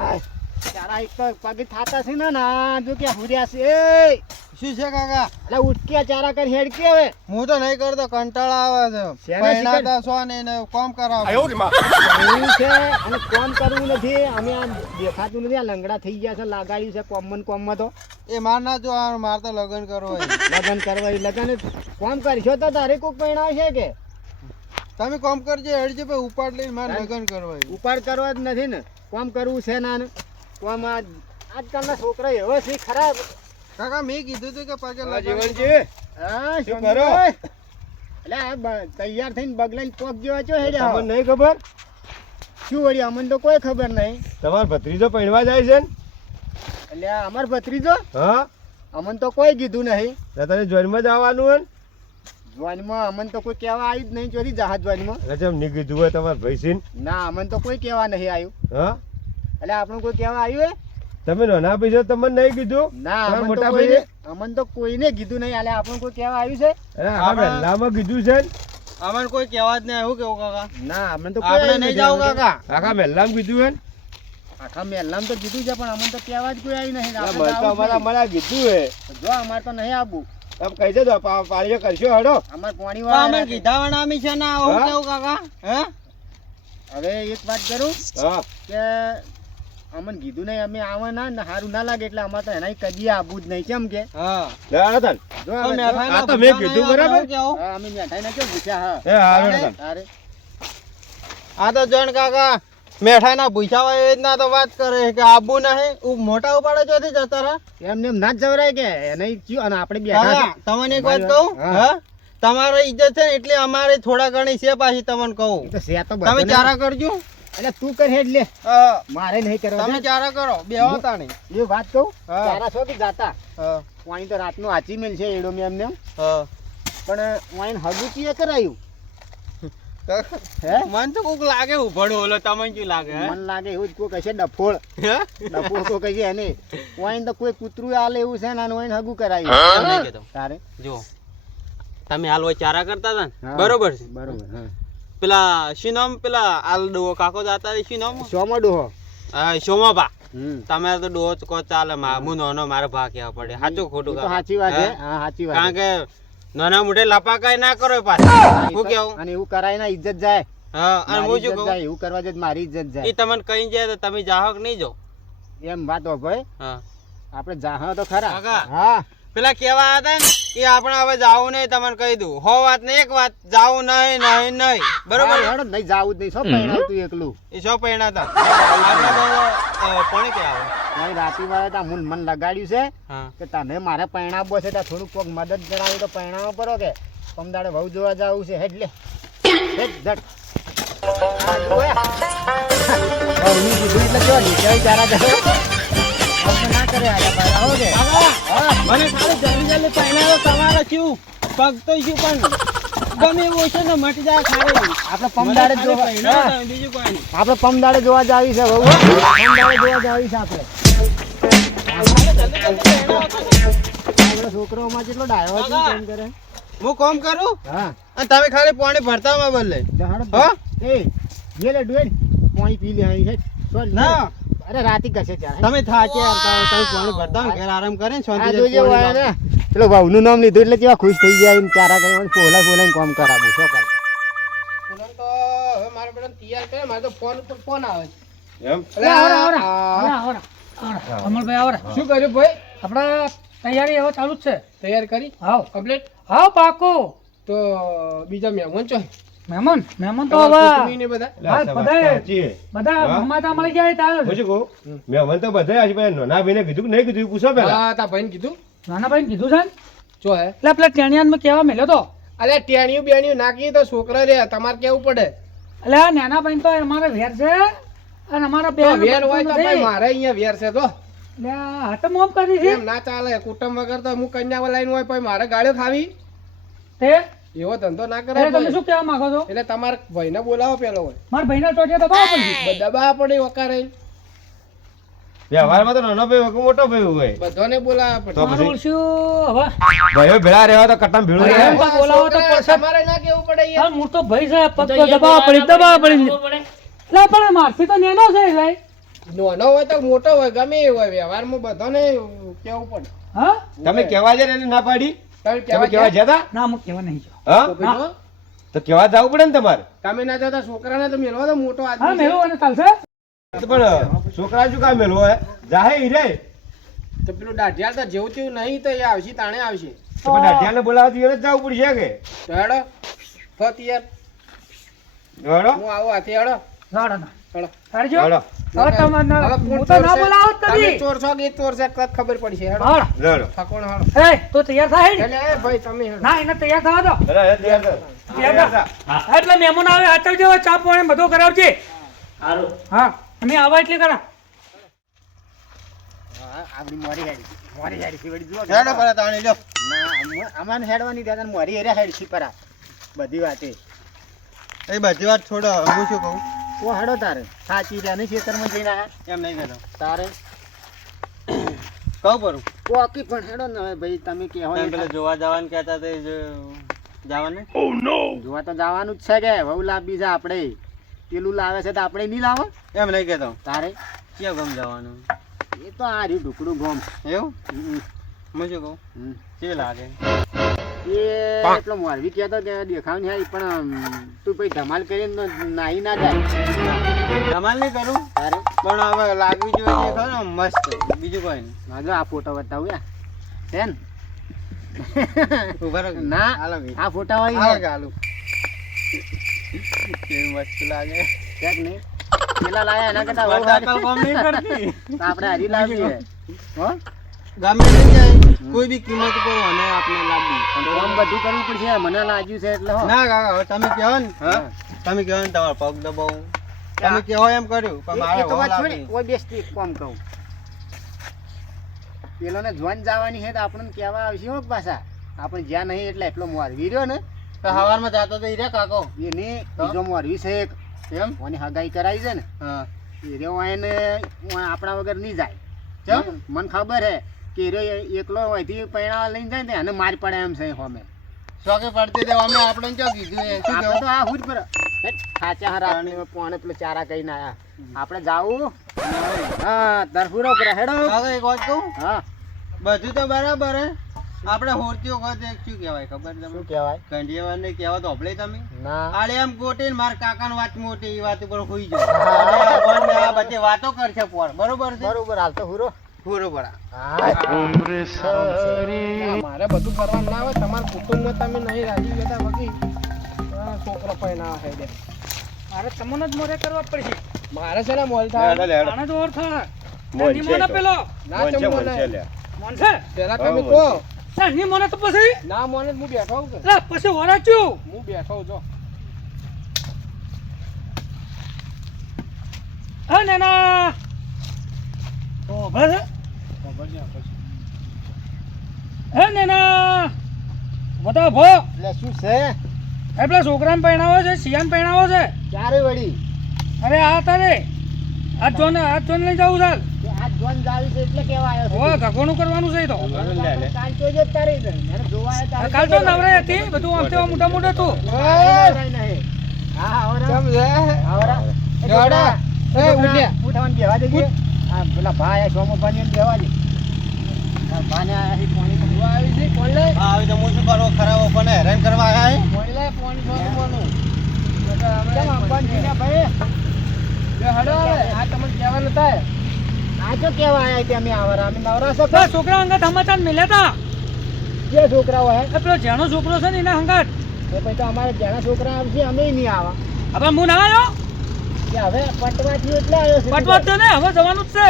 ચારા એક તો પગે થાતા છે ને ના જો કે હુર્યા છે એ શું છે કાકા? એટલે ઉઠક્યા ચારા કરી હેડ કે હવે હું તો નહીં કરતો, કંટાળા આવે છે. પહેલા તો સો ને કોમ કરાવો એવું છે અને કોમ કરવું નથી. અમે આ દેખાતું નથી, આ લંગડા થઈ ગયા છે, લાગાડ્યું છે કોમમાં તો એ માર ના જો માર તો લગ્ન કરવો લગન કરવા લગન કોમ કરશો તો તારે કોક પરિણામ છે કે તમે કોમ કરજો હેડજો ભાઈ ઉપાડ લઈને મારે લગ્ન કરવા ઉપાડ કરવા જ નથી ને કોમ કરવું છે ના ને કોમ આજકાલના છોકરા એવો છે ખરાબ. કાકા મેં કીધું તું કે પગે જીવનજી હા શું કરો એટલે તૈયાર થઈને બગલાઈને પોક જેવા છો હેડ્યા તમને નહીં ખબર? શું વળી અમને તો કોઈ ખબર નહીં. તમારો ભત્રીજો પૈણવા જાય છે ને? એટલે અમાર ભત્રીજો હા અમને તો કોઈ કીધું નહીં. તને જોઈનમાં જ આવવાનું હોય ને? જોઈનમાં અમને તો કોઈ કહેવા આવ્યું જ નહીં. ચોરી જહાજ જોઈનમાં રજમ નહીં કીધું હોય તમારા ભૈસીન? ના અમને તો કોઈ કહેવા નહીં આવ્યું. હા એટલે આપણને કોઈ કહેવા આવ્યું તમે નાના પૈસા તમને નહીં કીધું? ના તમારા અમને તો મોટા કોઈને ભાઈએ? અમને તો કોઈને કીધું નહીં. એટલે આપણને કોઈ કહેવા આવ્યું છે? અરે હા વહેલામાં કીધું છે ને? અમને કોઈ કહેવા જ નહીં. એવું કેવું કાકા? ના અમને તો આપણે નહીં જાવ કાકા. આખા વહેલામાં કીધું હે ને? આખા મહેલામાં તો કીધું છે પણ અમને તો કહેવા જ કોઈ આવી નહીં. આ આપણે મને તો તો આવું જ અમારા કીધું હે. નહીં. જો અમારે તો નહીં આવવું. તમે કહી દેજો પાળીઓ કરશો હડો. અમારે પાણી તો અમે વાળા કીધા વણામી છે ના હું હા? કેવું કાકા? હે હવે એક વાત કરું હા કે અમને કીધું નહીં અમે આવવાના ને સારું ના લાગે એટલે અમારે તો એના કદી આવવું જ નહીં. કેમ કે હા લે તન જો તો હવે જો. મેઠાઈના આ તો મેં ભૂખ્યા કીધું નહીં બરાબર? આપણે કેવું? હા, અમે મેઠાઈ કેમ પૂછ્યા એ હા તન અરે આ તો જણ કાકા મેઠાઈના ભૂસા હોય એ જ ના તો વાત કરે કે આબુ નહીં મોટા ઉપાડે ચોથી જતા રહે. એમને એમ ના જ જવરાય કે એને ચિયો અને આપણે બેઠા કાકા છે. તમને એક વાત કહું હા. હા તમારી ઇજ્જત છે ને એટલે અમારે થોડા ઘણી છે પાછી તમને કહું એ તો છે તો તમે બધું ચારા કરજો. એટલે તું કર હેડ લે હા, મારે નહીં કરવા તમે દે. ચારા કરો બે હોતા નહીં. એ વાત કહું હા. તારા છો કે જાતા હા પાણી તો રાતનું આચી મેલ છે એડો મેં એમને હા પણ વાઈન હગું ચીએ કરાયું કાકા, હે મને તો કોક લાગે ઉભડો ઓલો તમને શું લાગે હે? મન લાગે એવું જ કોઈ કહેશે ડફોળ હે? ડફોળ કોઈ કહેશે એને વાઈન તો કોઈ કૂતરું આલે એવું છે ને વાઈન હગું એમ કરાયું નહીં કહેતો. તારે જો તમે હાલ હોય ચારા કરતા હતા ને હા. બરોબર છે બરોબર હા પેલા શું નામ પેલા હાલ ડોહો કાકો જાતા હતા, શું નામ સોમો ડોહો હા સોમાભા હમ તમે તો ડોહો કો ચાલે હું નાનો મારો ભા કહેવા પડે સાચું ખોટું એ તો કાકા? સાચી વાત છે હે? હા સાચી વાત કારણ છે. કે નાના મોટે લપાકાય ના કરો પાછા એ હું તો- કેવું અને એવું કરાય ના ઇજ્જત જાય હા અને મારી હું શું ઇજ્જત કહું જાય એવું કરવા જાય તો મારી ઇજ્જત એ જાય તમને કઈ જાય તો તમે જાહો કે નહીં જો એમ વાત હો ભાઈ હા આપણે જાહ તો ખરા કાકા. હા પેલા કેવા હતા ને એ આપણે હવે જાવું નહીં તમને કહી દઉં હો વાત ને એક વાત જાવું નહીં નહીં નહીં બરોબર હા, હેડો, નહીં જાવું જ નહીં શું પહેણાવ તું એકલું એ શું પહેણા હતા આપણે તો કોણે કે આવે મારી રાતી વાળા તા મન લગાડ્યું છે હા કે તને મારે પહેણાવો છે ત્યાં થોડુંક કોક મદદ જણાવી તો પહેણાવો પડો કે પમદાડે વહુ જોવા જવું છે હેડ લે હેડ ઝટ આ જોયા? વહુની કીધું એટલે જો નીચે ચારા જશે અમને ના કરે આયા ભાઈ આવો કે હા મને ખાલી જલ્દી જલ્દી પહેણાવો તમારે શું પગ તો શું પણ ગમે એવું છે ને મટી જાય ખારે આપણે પમદાડે જ જોવા હા, બીજું કોઈ નહીં આપણે પમદાડે જોવા જાવી છે વહુ પમદાડે જોવા જાવી છે આપણે આપણા છોકરાઓમાં કેટલો ડાયો હતો કાકા. કેમ કરે હું કોમ કરું હા અને તમે ખાલી પાણી ભરતા માં બદલે જહાડો હા? એ લે લે ડુએડ પાણી પી લે અહીં હેડ સોરી ના અરે રાતી કશે ચાર તમે થાકે તમે પાણી ભરતા હોય, ઘેર આરામ કરે ને આ શાંતિ જોજે વાય ને પેલો વહુનું નામ લીધું એટલે કેવા ખુશ થઈ ગયા એમ ચારા કરીને પોલા પોલાને કામ કરાવું શું કરે તો હવે મારા બેટા તૈયાર કરે મારે તો ફોન ઉપર ફોન આવે છે એમ? અમલભાઈ શું કર્યું ભાઈ આપણા તૈયારી હવે ચાલુ જ છે. તૈયાર કરી હાવ કમ્પ્લીટ હાવ પાકો તો બીજા મહેમાન છો મહેમાન તો હવે ને બધા લે, હા, આ બધાએ- સાચી હે. બધા હા? માતા મળી જાય તારે હું શું કહું? મેં મને તો બધાએ આજે પેલા નાના ભાઈને કીધું કે નહીં કીધું એ પૂછો પેલા. હા તા ભાઈને કીધું નાના ભાઈ કીધું છે ને જો હે એટલે પેલા ટેણિયાને મેં કહેવા મેલ્યો તો અરે ટેણીયું બેણીયું નાખી તો છોકરા રે તમારે કેવું પડે એટલે આ નાના ભાઈ તો અમારે વેર છે અને અમારા બે તો વેર હોય તો ભાઈ મારે અહીંયા વેર છે તો હટમ ઓમ કરી છે એમ ના ચાલે કુટુંબ વગર તો હું કન્યા લાઈન હોય પછી મારે ગાળ્યો ખાવી તે એવો ધંધો ના એટલે કરાય તમે ભાઈ. શું કહેવા માંગો છો એટલે તમારે ભાઈને બોલાવો પેલો હોય મારા ભાઈના ટોટિયા દબાવો પડશે દબા પડે વકારે વ્યવહારમાં તો નાનો ભાઈ હોય કે મોટો ભાઈ હોય. બધાને બોલાવવા તો પડે મારું પછી ઓળખ્યું હવે ભાઈઓ ભેળા રહેવા તો કટ્ટામ ભેળું અરે, રહે. એમ તો બોલાવો તો છોકરા પડશે. તમારે ના કેવું પડે યાર. હા, હું તો ભાઈ છે પગ તો દબાવવા પડી એટલે પણ મારથી તો નેનો છે એટલે નાનો હોય તો મોટો હોય ગમે એ હોય વ્યવહારમાં બધાને કેવું પડે. હા તમે કહેવા જાય ને ના પાડી તમે તમે કહેવા જતા ના હું કેવા નહીં જો હા તો પછી જો, તો કહેવા જવું પડે ને તમારે તમે ના જતા છોકરાને તો મેળવો તો મોટો હા આદમી છે. મેળો અને ચાલશે તો પણ છોકરા શું કામ મેલો હે જાહે હીરે તો પેલું દાઢિયાળ તો જેવું તેવું નહીં તો એ આવશે તાણે આવશે. તો પણ અઢિયાને બોલાવવા જોઈએ જવું પડશે કે તો હેડો ફત યાર હેડો હું આવું હાથે હેડો લાડો ના હેડો. કરજો હેડો હવે તમે ના હવે કોણ હું તો ના ચોર છે? બોલાવો જ તમે નથી ચોર છો કે એ ચોર છે કદ ખબર પડશે હેડો. હાડ હેડો થકોણ હેડો. એ તું તૈયાર થાય ને એટલે એ ભાઈ તમે હેડો. ના એને તૈયાર થવા દો હેડો હેડ તૈયાર કર. તૈયાર થા. એટલે મહેમાન આવે હાચવજો ચા પાણી બધું કરાવજે હા અમે આવા એટલે કરા હા, આપણી મોરી હેડી છે વળી જુઓ કે. હેડો પેલા તાણે લ્યો. ના અમારે હેડવાની દાદા મોરી હેરે હેડ છે પરા બધી વાતે એ બધી વાત છોડો હું શું કહું ઓ હેડો તારે સાચી રહ્યા નહીં ખેતરમાં જઈને આયા એમ નહીં કહેતો તારે કહું પરું કોકી પણ હેડો ને હવે ભાઈ તમે કે હોય પેલા જોવા જવાનું કહેતા તે જવાનું જોવા તો જવાનું જ છે કે વહુ લાવી છે આપણે પેલું લાવે છે તો આપણે નહીં લાવો એમ નહીં કહેતો તારે ક્યાં ગમ જવાનું એ તો આ રહ્યું ઢુકડું ગોમ એવું હમ, હું શું કહું હમ. કેવું લાગે એ એટલો મોરવી કહેતો કે દેખાવ નહીં આવી પણ તું પછી ધમાલ કરીને તો નાહી ના જાય ધમાલ નહીં કરું તારે પણ હવે લાગવી જોઈએ ખરો ને મસ્ત બીજું કોઈ નહીં માજો આ ફોટો બતાવું યા છે ને ઉભા રહો ના હાલો ભાઈ. આ ફોટા વાળી હાલો છે. કે હાલો કેવી મસ્ત લાગે છે કે નહીં પેલા લાયા એના કરતા બહુ બટાકા સારી. કોમ નહીં કરતી તો આપણે હરી લાવીએ હો ગમે તે જાય કોઈ બી કિંમત ઉપર મને આપણે લાવવી કામ બધું કરવું પડશે મને લાગ્યું છે એટલે હો ના કાકા હવે તમે કહો ને હા. તમે કહો ને તમારો પગ દબાવું તમે કહો એમ કર્યું પણ મારે એ તો વહુ વાત લાવવી. છોડી, ઓય બેસતી એક કામ કહું પેલોને જોઈન જવાની છે તો આપણને કહેવા આવશે હો પાછા આપણે જ્યાં નહીં એટલે એટલો મોરવી રહ્યો ને તો હવારમાં જાતો તો ઈ રે કાકો એની બીજો મોરવી છે એક એમ ઓની હગાઈ કરાવી છે ને હા એ રહ્યો એને આપણા વગર નહીં જાય ચમ મને ખબર હે કે એ રહ્યો એકલો હોયથી પૈણા લઈને જાય ને એને માર પડે એમ છે હોમે શોકે પડતી તે અમે આપણે ક્યાં કીધું એ શું આપણે તો કહો આ હુજ પર ખાચા હરા પોણે પેલો ચારા કહીને આયા આપણે જાવું હા દરફુરો પર હેડો કાકા એક વાત કહું હા બધું તો બરાબર હે આપણે હોરતી વખત એક શું કહેવાય ખબર શું તમને કહેવાય કંઢિયાવાને કહેવા તો હભળે તમે ના આલે એમ ગોટીને માર કાકાની વાત મોટી એ વાત ઉપર હોઈ જાય અને આ બધી વાતો કરશે પોર બરોબર છે બરોબર હાલ તો હુરો બરોબર હા મારે બધું કરવાનું ના હોય તમારા કુટુંબમાં તમે નહીં રાજી જતા બાકી છોકરો પૈણા હે દે મારે તમને જ મોરે કરવા પડશે મારે છે ને મોલ હેડો થાય લે, હેડો. આને જ ઓર થાય મોન ની છે મોને તો. પેલો ના મોન છે, ચમ મોન મોને. છે લે. મોન છે પેલા હા, તમે મોન કહો ના ની મોને તો પછી ના મોને હું બેઠો હું કે લે પછી ઓરાચ્યું હું બેઠો છું જો હા ને ના તો બસ ખબર છે પછી હે ને ના બતા ભો એટલે શું છે એ પેલા છોકરાને પહેણાવો છે શિયાને પહેણાવો છે ક્યારે વળી અરે આ તારે આ જોન લઈ જવું ચાલ કે આ જોન જાવી છે એટલે કેવા આવ્યો હવે ધકોનું કરવાનું છે એ તો લે, લે. કાલ તો જ તારી દે મને જોવા આવ્યો તારે કાલ તો નવરાઈ હતી બધું આમ તેવા મોટા મોટા હતું નવરાઈ નહીં. હા આવરા કેમ છે આવરા જોડા. એ ઉઠ્યા. ઉઠાવાનું બેવા દેજે આ પેલા ભાઈ આ સોમો ભાઈ એમ બેવા દે આ ભાને આયા છે પાણી તો તું આવી છે કોણ લે હા હવે તો હું શું કરવો ખરાબ પણ હેરાન કરવા આવ્યા હે? કોણ લે પાણી છો કોનું કેમ આપવાનું છે ભાઈ હડો આ તમને કહેવા નતા આ જો કેવા આયા છે અમે આવરા અમે નવરા છો પેલા છોકરા અંગત સમાચાર મિલ્યા હતા જે છોકરાઓ હે એ પેલો જેનો છોકરો છે ને એના અંગત એ પછી તો અમારે જેના છોકરા આવશે અમે નહીં આવા હવે હું ના આવ્યો કે હવે પટવા થયું એટલે આવ્યો છે પટવા તો ને હવે જવાનું જ છે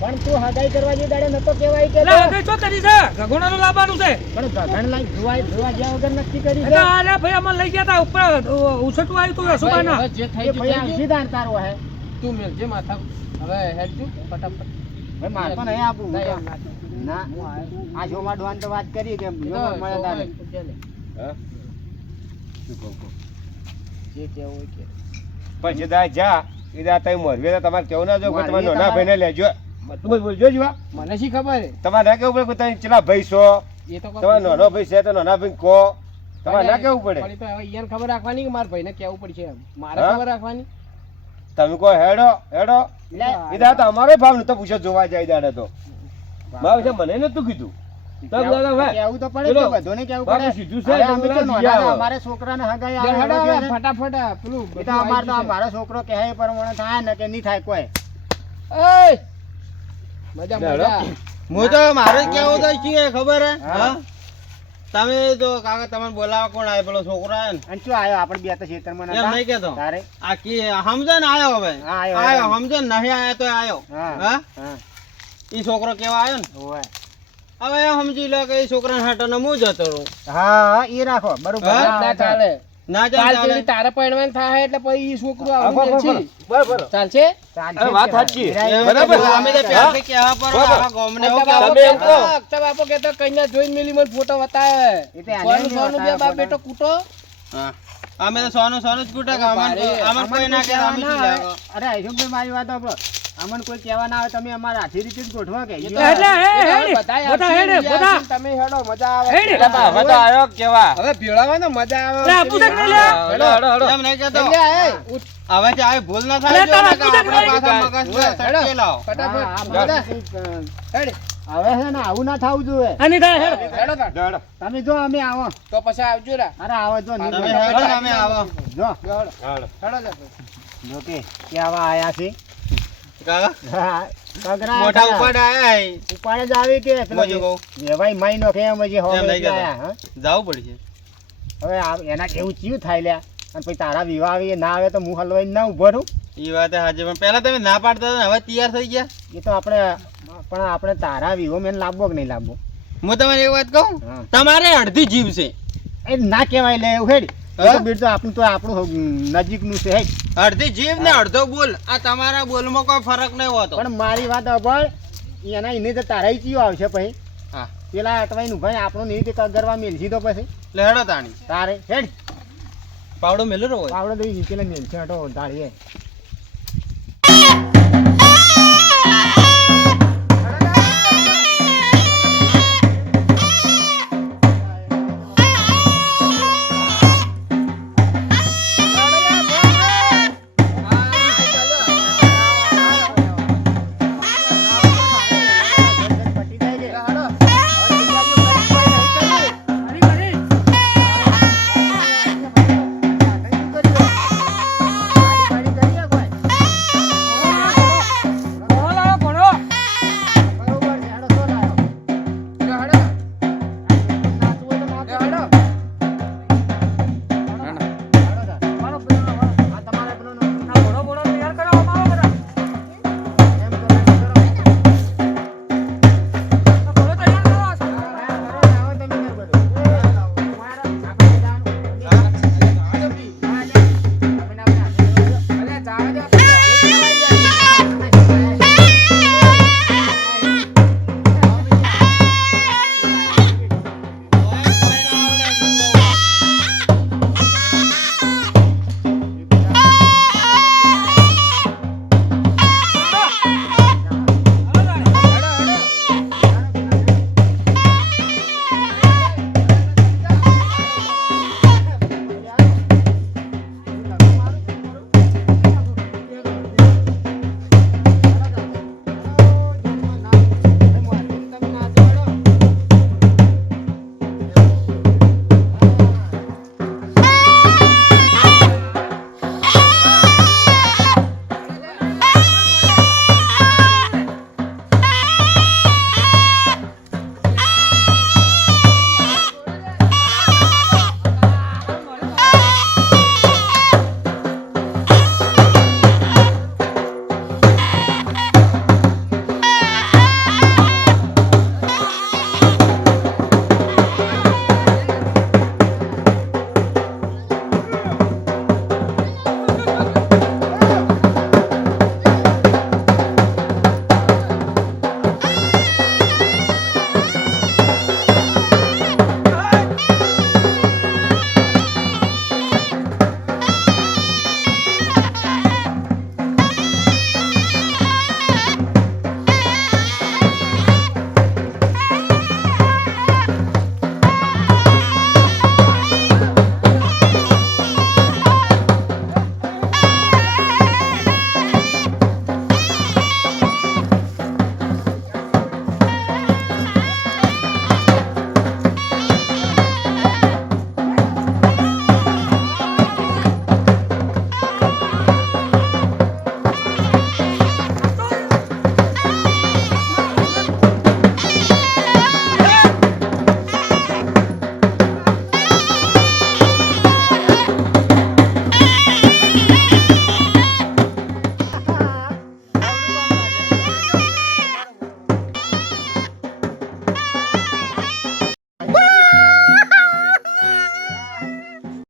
પણ તું હગાઈ કરવા જે દાડે નતો કેવાય કે એટલે હવે શું કરી છે ગગોણાનું લાવવાનું છે પણ ગગન લાઈ જોવા જ્યાં વગર નક્કી કરી એટલે અરે ભાઈ અમે લઈ ગયા હતા ઉપર ઉછટું આવ્યું હતું સુબાના હવે જે થઈ એ ભાઈ ગયું આવશે તાર તારો હે તું મેલજે માથા હવે હેડજો ફટાફટ ભાઈ માર તો નહીં આપું નહીં એમ ના. ના આ જોમાં ડોન તો વાત કરી કે જોમાં મળે તારે હા? શું કહું, કહું. જે કેવું હોય કે પછી દા જા એ દા તમે મોરવી હતા, તમારે કેવું ના જો કે મોરવી તમારા નાના તમારે- ભાઈને લેજો બધું જ બોલજો જીવા મને શી ખબર તમારે ના કેવું પડે કે તમે ચેલા ભાઈ છો એ તો તમારો નાનો ભાઈ છે તો નાના ભાઈ કહો તમારે ના કેવું પડે પણ એ તો હવે ઈયાને ખબર રાખવાની કે મારા ભાઈને કેવું પડશે એમ મારે હા? ખબર રાખવાની તમે કહો હેડો હેડો એ દાડે તો અમારો ભાવ નતો પૂછો જોવા જાય દાડે તો મારે છે મને નતું કીધું તબ દાદા ભાઈ કેવું તો પડે ચલો. કે બધાને કેવું બાપુ પડે સીધું છે હવે અમે તો તો નોના જીયા છે, આવે. અમારે છોકરાને હગાઈ લે, હેડો આવે હવે, ફટાફટ પેલું એ તો અમારે તો મારો છોકરો કહે એ પ્રમાણે થાય ને કે નહીં થાય કોઈ એય! મજા લે, હેડો. મજા હું તો મારે કેવું તો છીએ ખબર હે હા. હા તમે તો કાકા તમને બોલાવા કોણ આવે પેલો છોકરો આવે ને અને શું આવ્યો આપણે બે તો ખેતરમાં એમ નતા? નહીં કેતો તારે આ કી સમજો ને આયો હવે હા, આયો, આયો આયો. સમજો ને નહીં આયો તો આયો હા હા હા ઈ છોકરો કેવા આવ્યો ને ઓય. હવે એમ સમજી લો કે ઈ છોકરાને હાટોને હું જતો રહું હા હા એ રાખો બરોબર હા? હા, ના ચાલે. ના ચાલે તારે પરણવાનું થાય એટલે પછી ઈ છોકરો હા, આવું બરાબર, છે બરાબર. ચાલશે ચાલશે અરે વાત જ સાચી. કહેવાય. બરાબર. અમે તો પહેલાથી કહેવા પર બરાબર. આખા ગામને એવું અક્કા કહેવા તમે એમ કહો. અક્કા બાપો કહેતો કન્યા જોઈને મિલી મને ફોટો બતાવે એ તો આને સોનું નહીં સોનું બે બતાવે બાપ ફોટો. બેટો કૂટો હા અમે તો સોનું સોનું જ કૂટે કે અમને અમને કોઈ ના કે અમે શું કહેવા લાગો ના આવે. અરે આયુષભાઈ મારી વાત સાંભળો. અમને કોઈ કહેવા ના આવે તમે અમારા હાથી રીતે જ ગોઠવો કે એટલે હેડ બધાય બધા હેડ આવશે, બધા તમે હેડો મજા આવે હેડ. એટલે બા- હવે તો આયો કેવા હવે ભેળાવાનો મજા આવે લે, આપું છે કે નહીં લે? હેડો હેડો હેડો એમ નહીં કહેતો એટલે આ, એ, ઉઠ, હવે જે આ ભૂલ ના લે, થાય જો તારા ને કે પૂજા આપણે કરાવી પાછા મગજ હેડો. સટકી લાવો હા, ફટાફટ હા, બધા. હેડ. હવે છે ને આવું ના થવું જોઈએ અને થાય હેડ હેડો તાર. હેડો તમે જો અમે આવો તો પછી આવજો રા અરે આવો જો નહીં તમે બોલો. હેડો અમે આવો જો હેડો હેડો જા. જો કે કેવા આયા છે કાકા હા, પગરા મોટા ખરા. ઉપાડ આયા ઉપાડે જ આવી કે પેલો મોજો કહું. વેવાઈ માઈનો કે એમ હજી હોમે એમ નહીં એટલે કહેતો. આયા, હા? જવું પડશે હવે એના કેવું ચિયું થાય લ્યા અને પછી તારા વિવાહ આવી ના આવે તો હું હલવાઈને ના ઉભો રહું એ વાત હાજી પણ પહેલા તમે ના પાડતા હતા ને હવે તૈયાર થઈ ગયા એ તો આપણે તારા વિવો મેં લાવવો કે નહીં લાવવો હું તમને એક વાત કહું હા. તમારે અડધી જીવ છે એ ના કહેવાય લે એવું હેડ હા? બીડ તો આપણું નજીકનું છે હેડ અડધી જીવ ને અડધો બોલ આ તમારા બોલમાં કોઈ ફરક નહીં હોતો પણ મારી વાત અભળ એના એને તો તારા ચિયો આવશે પછી હા પેલા અટવાઈનું ભાઈ આપણું નહીં રીતે ગરવા મેલશી તો પછી લેડો તાણી તારે હેડ પાવડો મેલો હોય પાવડો તો પેલા મેલશે હટો ધાડીએ